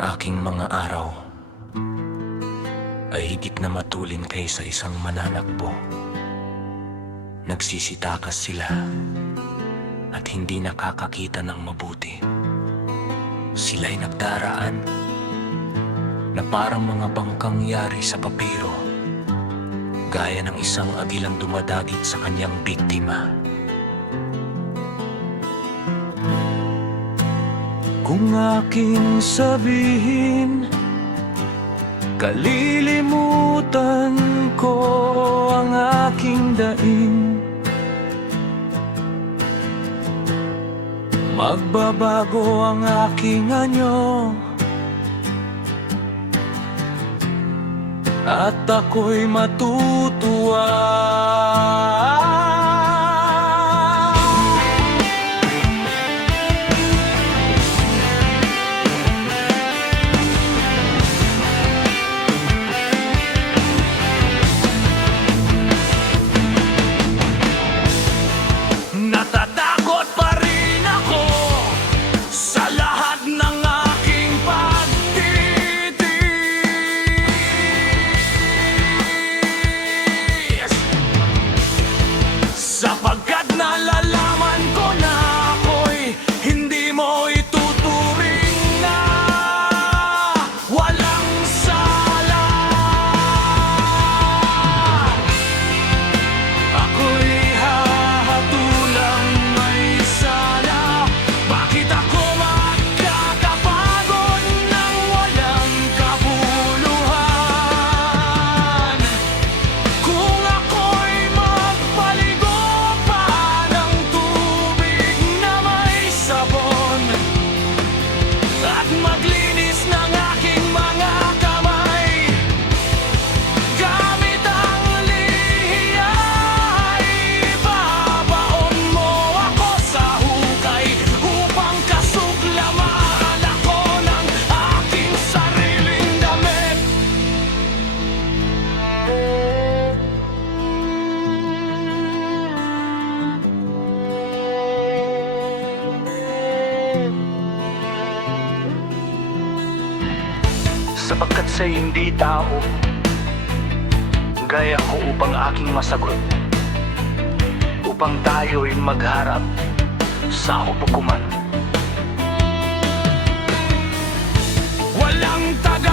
aking mga araw ay higit na matulin kaysa isang mananakbo. Nagsisitakas sila at hindi nakakakita ng mabuti. Sila'y nagdaraan na parang mga bangkang yari sa papiro, gaya ng isang agilang dumadagit sa kanyang biktima. Kung aking sabihin, kalilimutan ko ang aking daing. Magbabago ang aking anyo, at ako'y matutuwa. Natatakot pa rin ako sa lahat ng aking pagtitiis, sapagkat nalalaman ko na ako'y hindi mo ituturing na walang sala. Ako'y hahatulang may sala. Bakit ako magkakapagod ng walang kabuluhan? Kung ako'y magpaligo pa ng tubig na may sabon, at maglinis ng aking mga kamay gamit ang lihiya, ibabaon mo ako sa hukay upang kasuklamaan ako ng aking sariling damit. Sapagkat sa'y hindi tao, gaya ko upang aking masagot, upang tayo'y magharap sa hukuman. Walang taga